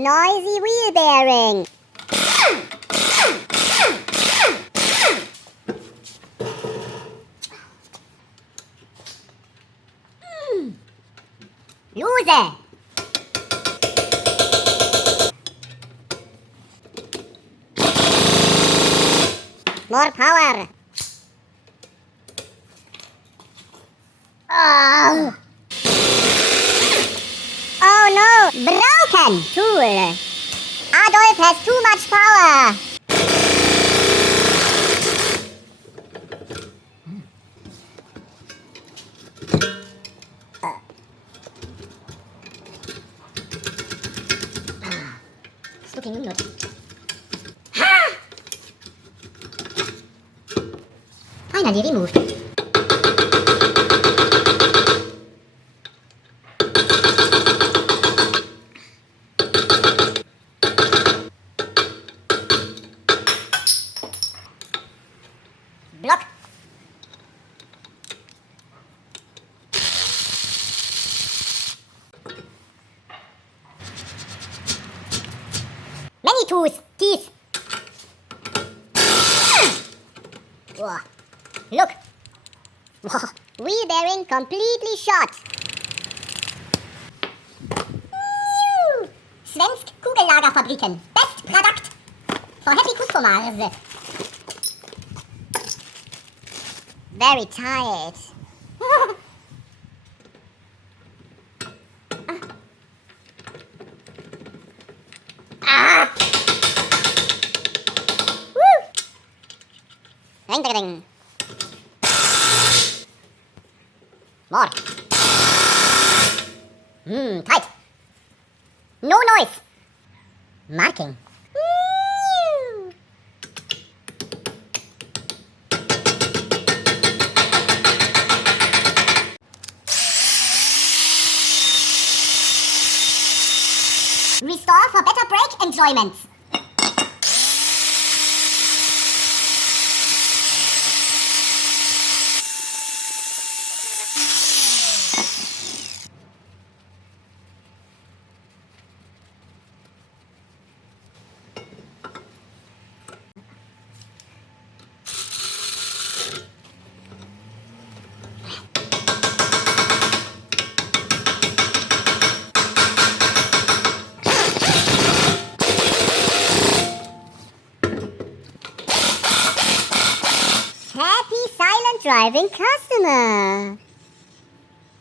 Noisy wheel bearing. Lose. More power. Oh. Oh no, broken tool. Adolf has too much power. It's looking good. Finally removed. Block. Many teeth. Whoa. Look. Whoa. Wheel bearing completely shot. Svensk Kugellagerfabriken. Best product for happy customers. Very tired. Ring, ring, ring. More. Tight. No noise. Marking. Restore for better brake enjoyment. Happy silent driving customer.